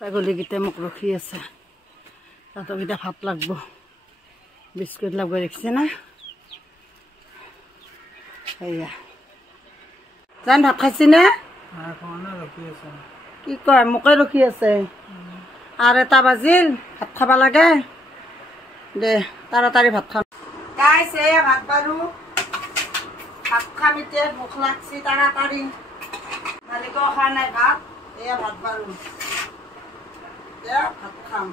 ছাগলীকেইটা মোক ৰখি আছে তাহাঁতকেইটা ভাত লাগব বিস্কুট লাগব দেখিছে না এয়া জান ভাত খাইছি নে কি কয় মোকে ৰখি আছে আৰু 1 বাজিল ভাত খাবা লাগে দে তাড়াতাড়ি ভাত খাম গাইছ এয়া ভাত বাৰু ভাত খাম এতিয়া ভোক লাগছি তাড়াতাড়ি মালিকো খা নাই ভাত এয়া ভাত বাৰু ভাত খাম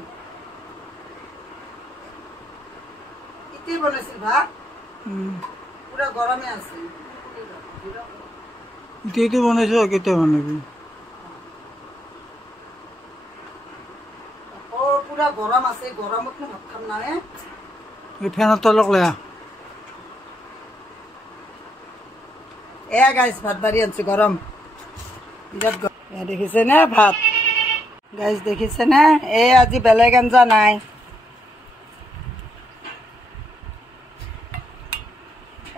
ইতি বনাইছিল ভাত পুরা গরমে আছে ইতি বনাইছো কেতে বনাবি ও পুরা গরম আছে গরমত ভাত খাম না এই ফ্যানের তলক লয়া গাইস ভাত বাড়ি আনছি গরম দেখিছে না ভাত গাইস দেখিছে না আজি বেলেগ আঞ্জা নাই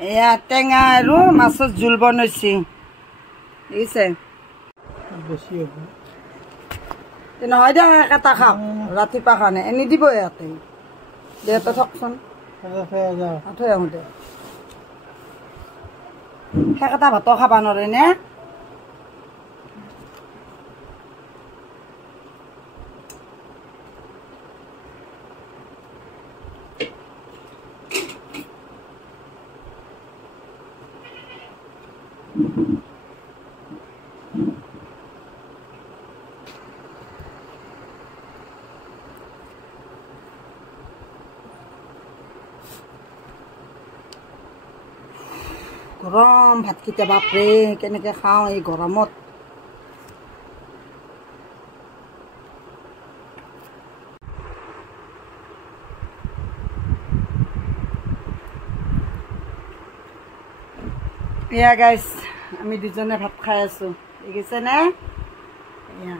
এয়া টেঙা আৰু মাছৰ জোল বনাইছি দেখিছে বেছি হ'ব নহয় দে এটা খাওক ৰাতিপুৱা খানে এনে দিব ইয়াতে দেহতে থকচোন থৈ আহোঁ দে এটা ভাতো খাবা নোৱাৰে নে গৰম ভাতকেইটা বাপৰে কেনেকৈ খাওঁ এই গৰমত এয়া গাইছ আমি দুজনে ভাত খাই আছো দেখিছে নে এয়া